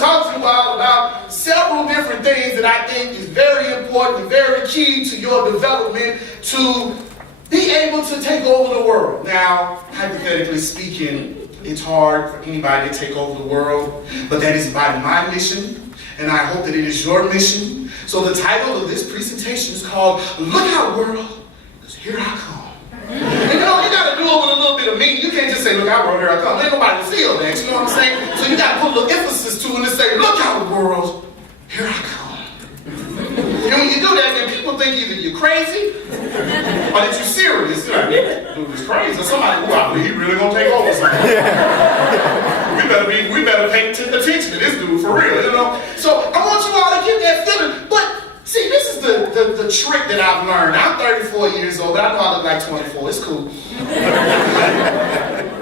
talk to you all about several different things that I think is very important, very key to your development to be able to take over the world. Now, hypothetically speaking, it's hard for anybody to take over the world, but that is my mission, and I hope that it is your mission. So the title of this presentation is called, Look Out World, because here I come. And you know, you got to do it with a little bit of meaning. You can't just say, look out world, here I come. Ain't nobody to feel that, you know what I'm saying? So you got to put a little emphasis to it and say, look out world, here I come. And when you do that, then people think either you're crazy or that you're serious. You're like, dude, he's crazy. Or somebody, wow, he really gonna take over something. we better pay attention to this dude for real, you know? So I want you all to get that feeling. But see, this is the trick that I've learned. I'm 34 years old, but I know I look like 24. It's cool.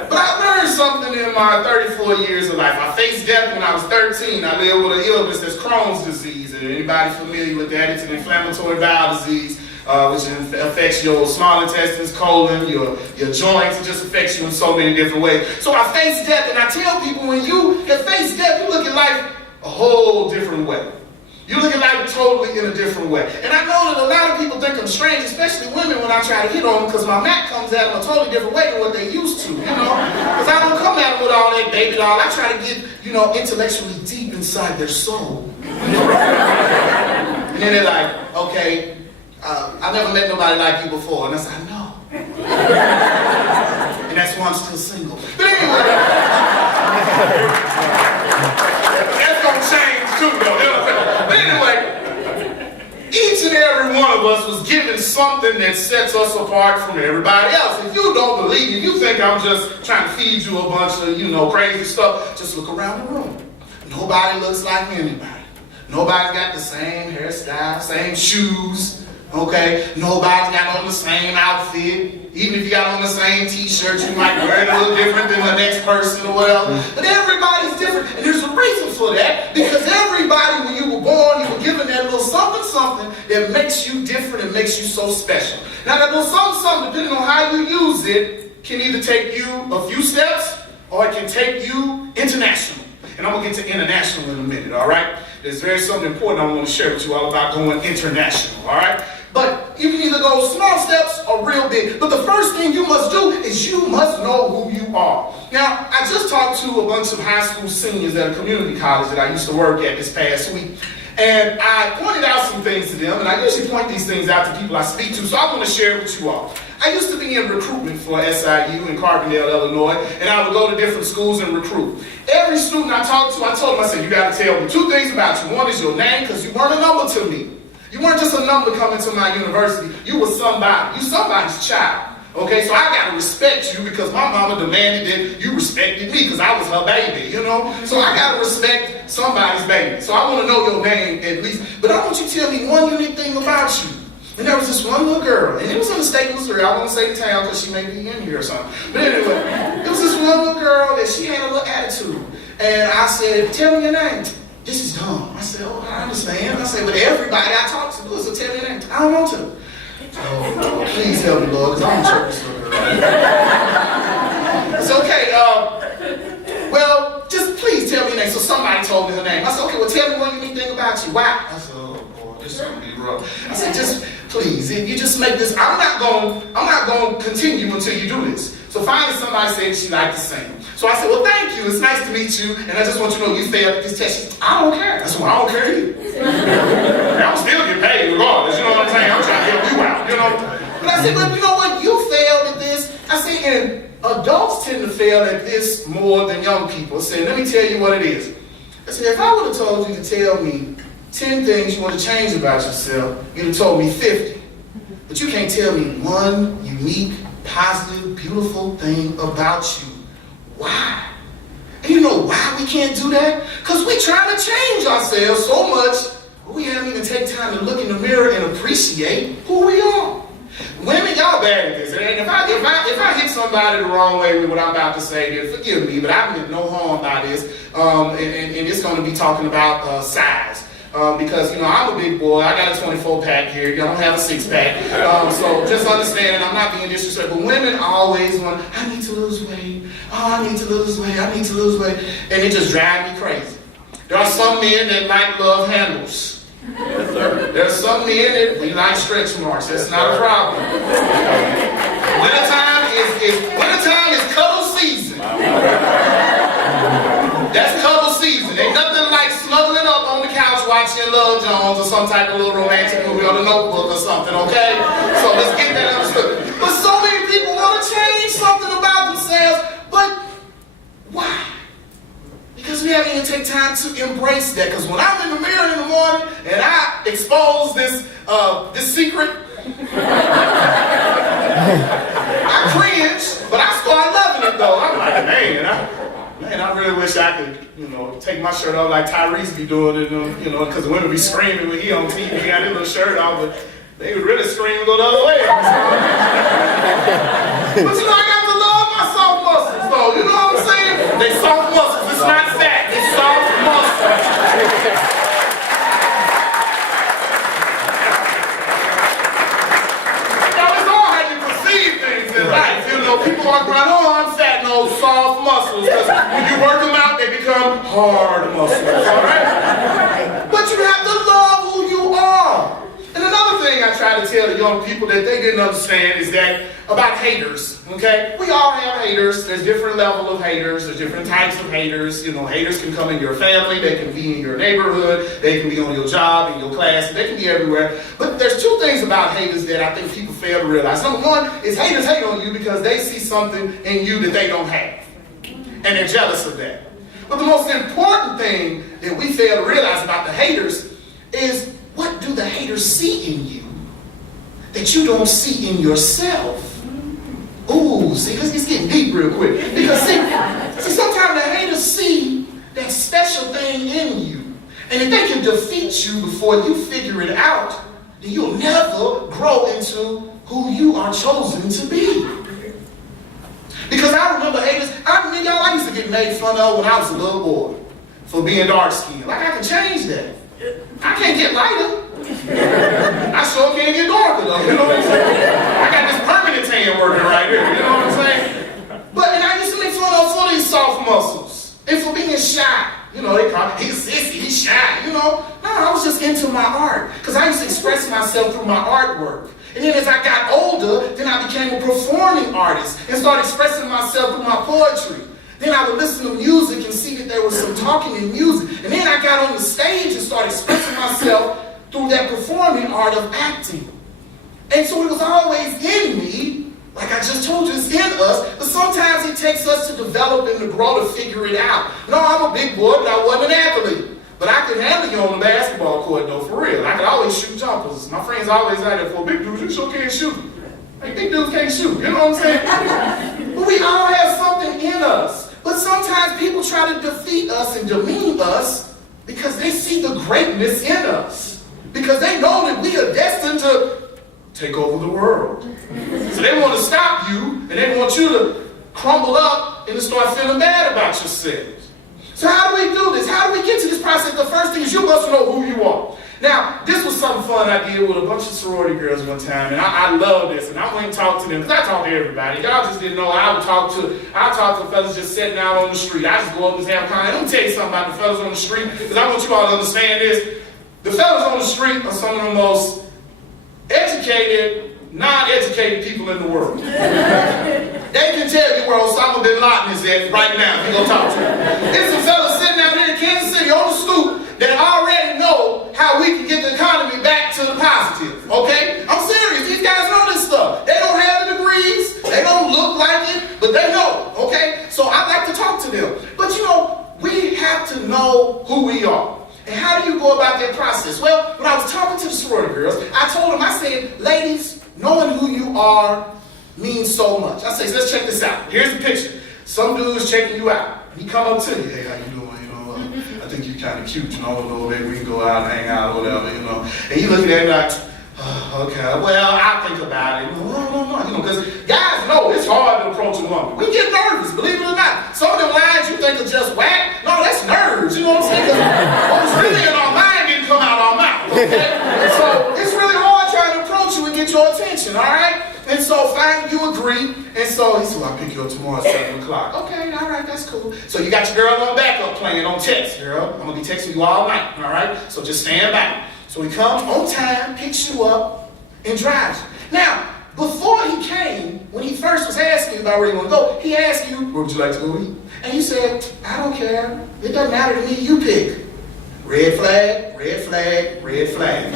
But I learned something in my 34 years of life. I faced death when I was 13. I lived with an illness that's Crohn's disease. And anybody familiar with that? It's an inflammatory bowel disease, which affects your small intestines, colon, your joints. It just affects you in so many different ways. So I faced death, and I tell people, when you have faced death, you look at life a whole different way. You look at life totally in a different way. And I know that a lot of people think I'm strange, especially women, when I try to hit on them, because my mat comes at them a totally different way than what they used to, you know? Because I don't come at them with all that baby doll. I try to get, you know, intellectually deep inside their soul. You know? And then they're like, okay, I've never met nobody like you before. And I said, I know. And that's why I'm still single. But anyway, that's going to change too, though. But anyway, each and every one of us was given something that sets us apart from everybody else. If you don't believe me, you think I'm just trying to feed you a bunch of, you know, crazy stuff, just look around the room. Nobody looks like anybody. Nobody's got the same hairstyle, same shoes, okay? Nobody's got on the same outfit. Even if you got on the same t-shirt, you might wear it a little different than the next person or whatever. But everybody's different, and there's a reason for that, because everybody, when you were born, you were given that little something that makes you different and makes you so special. Now that little something, depending on how you use it, can either take you a few steps, or it can take you international. And I'm going to get to international in a minute, all right? There's something important I want to share with you all about going international, all right? But you can either go small steps or real big. But the first thing you must do is you must know who you are. Now, I just talked to a bunch of high school seniors at a community college that I used to work at this past week. And I pointed out some things to them, and I usually point these things out to people I speak to, so I want to share it with you all. I used to be in recruitment for SIU in Carbondale, Illinois, and I would go to different schools and recruit. Every student I talked to, I told them, I said, you got to tell me two things about you. One is your name, because you weren't a number to me. You weren't just a number coming to my university. You were somebody. You somebody's child. Okay, so I got to respect you because my mama demanded that you respected me because I was her baby, you know? So I got to respect somebody's baby. So I want to know your name at least. But I want you to tell me one unique thing about you. And there was this one little girl, and it was in the state of Missouri. I won't say the town because she may be in here or something. But anyway, it was this one little girl that she had a little attitude. And I said, tell me your name. This is dumb. I said, oh, I understand. I said, but everybody I talk to does, so tell me your name. I don't want to. Oh, Lord, please help me, Lord, because I'm a church girl. It's okay. Well, just please tell me your name. So somebody told me her name. I said, okay, well, tell me one unique thing about you. Why? I said, oh, boy, this is going to be rough. I said, just please, you just make this. I'm not going to continue until you do this. So finally somebody said she liked to sing. So I said, well, thank you. It's nice to meet you. And I just want you to know you failed at this test. She said, I don't care. I said, well, I don't care either. I'm still getting paid regardless. You know what I'm saying? I'm trying to help you out, you know. But I said, but you know what? You failed at this. I said, and adults tend to fail at this more than young people. I said, let me tell you what it is. I said, if I would have told you to tell me 10 things you want to change about yourself, you'd have told me 50. But you can't tell me one unique, positive, beautiful thing about you. Why? And you know why we can't do that? Because we're trying to change ourselves so much, we haven't even taken time to look in the mirror and appreciate who we are. Women, y'all bad at this. And if I hit somebody the wrong way with what I'm about to say, then forgive me, but I meant no harm by this. And it's going to be talking about size. Because, you know, I'm a big boy. I got a 24-pack here. You don't have a 6-pack. So just understand, I'm not being disrespectful. Women always want, I need to lose weight. Oh, I need to lose weight. I need to lose weight. And it just drives me crazy. There are some men that like love handles. Yes, sir. There are some men that we like stretch marks. That's not a problem. Wintertime is cuddle season. That's cuddle season. Ain't nothing like snuggling up on the couch watching Love Jones or some type of little romantic movie or The Notebook or something, okay? So let's get that understood. But so many people want to change something about themselves, but why? Because we haven't even taken time to embrace that. Because when I'm in the mirror in the morning and I expose this secret, I cringe, but I start loving it though. I'm like, man, I really wish I could, take my shirt off like Tyrese be doing it, because the women be screaming when he on TV, got his little shirt off, but they would really scream and go the other way. But I got to love my soft muscles though, you know what I'm saying? They soft muscles, it's not fat, it's soft muscles. Life. People walk around, I'm fat, no, soft muscles. Because when you work them out, they become hard muscles, all right? But you have to love who you are. And another thing I try to tell the young people that they didn't understand is that about haters, okay? We all have haters. There's different levels of haters. There's different types of haters. Haters can come in your family. They can be in your neighborhood. They can be on your job, in your class. They can be everywhere. But there's two things about haters that I think people fail to realize. Number one is haters hate on you because they see something in you that they don't have. And they're jealous of that. But the most important thing that we fail to realize about the haters is, what do the haters see in you that you don't see in yourself? Ooh, see, it's getting deep real quick. Because see, sometimes the haters see that special thing in you. And if they can defeat you before you figure it out, then you'll never grow into who you are chosen to be. Because I remember haters, I used to get made fun of when I was a little boy for being dark-skinned. Like, I can change that. I can't get lighter. I sure can't get darker though, you know what I'm saying? I got this permanent tan working right here, you know what I'm saying? And I used to make fun of for these soft muscles. And for being shy. They call me, he's sissy, he's shy, No, I was just into my art. Because I used to express myself through my artwork. And then as I got older, then I became a performing artist and started expressing myself through my poetry. Then I would listen to music and see that there was some talking in music. And then I got on the stage and started expressing myself through that performing art of acting. And so it was always in me, like I just told you, it's in us, but sometimes it takes us to develop and to grow to figure it out. No, I'm a big boy, but I wasn't an athlete. But I could handle you on the basketball court though, for real. I could always shoot jumpers. My friends always like that, for big dudes, you sure can't shoot. Like, big dudes can't shoot, you know what I'm saying? But we all have something in us. But sometimes people try to defeat us and demean us because they see the greatness in us. Because they know that we are destined to take over the world. So they want to stop you and they want you to crumble up and to start feeling bad about yourself. So how do we do this? How do we get to this process? The first thing is you must know who you are. Now, this was something fun I did with a bunch of sorority girls one time, and I love this, and I went and talked to them, because I talk to everybody. Y'all just didn't know I talk to fellas just sitting out on the street. I just go up and just have a conversation. Let me tell you something about the fellas on the street, because I want you all to understand this. The fellas on the street are some of the most educated, non-educated people in the world. They can tell you where Osama bin Laden is at right now if you go talk to him. There's some fellas sitting out there in Kansas City on the stoop that already know how we can get the economy back to the positive, okay? I'm serious, these guys know this stuff. They don't have the degrees, they don't look like it, but they know, okay? So I like to talk to them. But we have to know who we are. And how do you go about that process? Well, when I was talking to the sorority girls, I told them, I said, ladies, knowing who you are means so much. I said, let's check this out. Here's the picture. Some dude is checking you out. He come up to you, hey, how you doing? I think you're kind of cute, maybe we can go out and hang out or whatever, And you looking at me like, oh, okay, well, I'll think about it. No, because guys know it's hard to approach a woman. We get nervous, believe it or not. Some of them lines you think are just whack, no, that's nerves, you know what I'm saying? Because what was really in our mind didn't come out our mouth, okay? So it's really hard trying to approach you and get your attention, all right? And so finally you agree. And so he said, well, I'll pick you up tomorrow at 7 o'clock. Okay, all right, that's cool. So you got your girl on backup playing on text, girl. I'm going to be texting you all night, all right? So just stand by. So he comes on time, picks you up, and drives you. Now, before he came, when he first was asking you about where you want to go, he asked you, where would you like to go eat? And you said, I don't care. It doesn't matter to me. You pick. Red flag, red flag, red flag.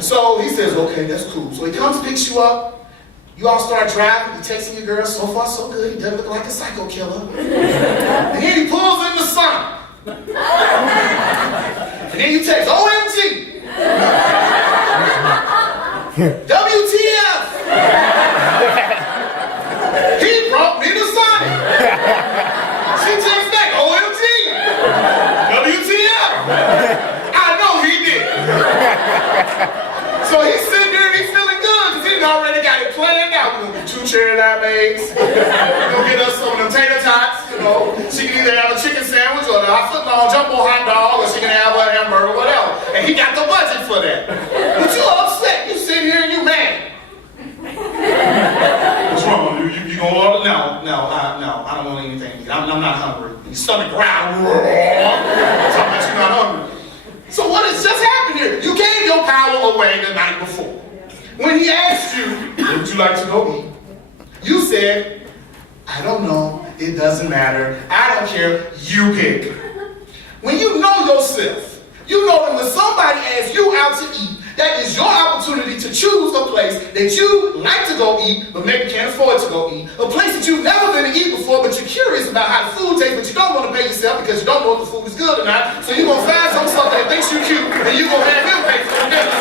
So he says, okay, that's cool. So he comes, picks you up. You all start driving. You're texting your girl. So far, so good. He doesn't look like a psycho killer. And then he pulls in the sun. And then you text, OMG. WTF. He brought me the Sonic. She texts back, OMG. WTF. I know he did. So he's sitting there and he's feeling good because he's already got it planned out. We're going to get 2 cherry limeades. We're going to get us some of them tater tots, you know. She can either have a chicken sandwich or a foot-long jumbo hot dog, or she can have a hamburger or whatever. And he got the budget for that. But you upset. You sitting here and you mad. What's wrong? You gonna order? No, I don't want anything. I'm not hungry. Your stomach growling. Talking about you not hungry. So what has just happened here? You gave your power away the night before. When he asked you, where would you like to go eat? You said, I don't know. It doesn't matter. I don't care. You pick. When you know yourself, you know that when somebody asks you out to eat, that is your opportunity to choose a place that you like to go eat, but maybe can't afford to go eat. A place that you've never been to eat before, but you're curious about how the food tastes, but you don't want to pay yourself because you don't know if the food is good or not. So you're going to find some stuff that thinks you're cute, and you're going to have him pay for the dinner.